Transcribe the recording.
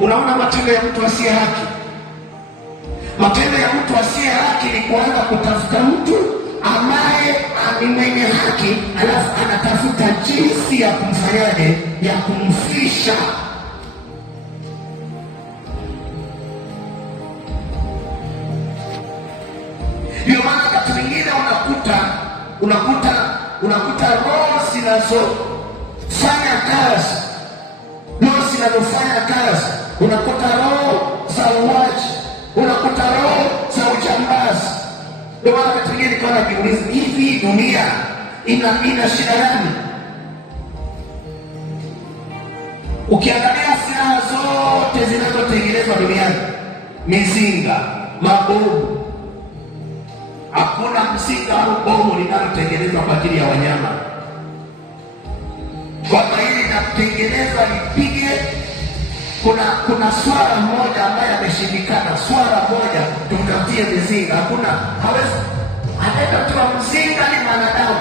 Unaona matendo ya mtu asiye haki. Matendo ya mtu asiye haki ni kuanza kutafuta mtu ambaye ni mwenye haki, alafu anatafuta jinsi ya kumfanyaje, ya kumfisha. Ndio maana wakati mwingine unakuta roho zinazofanya kazi, unakuta roho za uwaji, unakuta roho za ujambazi. Ndio maana wakati mwingine nikawa najiuliza, hivi dunia ina shida gani? Ukiangalia silaha zote zinazotengenezwa duniani, mizinga, mabomu, hakuna mzinga au bomu linalotengenezwa kwa ajili ya wanyama. Kwamba hili linatengenezwa lipige, kuna swara mmoja ambaye ameshindikana, swara moja tumtafutie mizinga, hawezi. Anayetatua mzinga ni mwanadamu.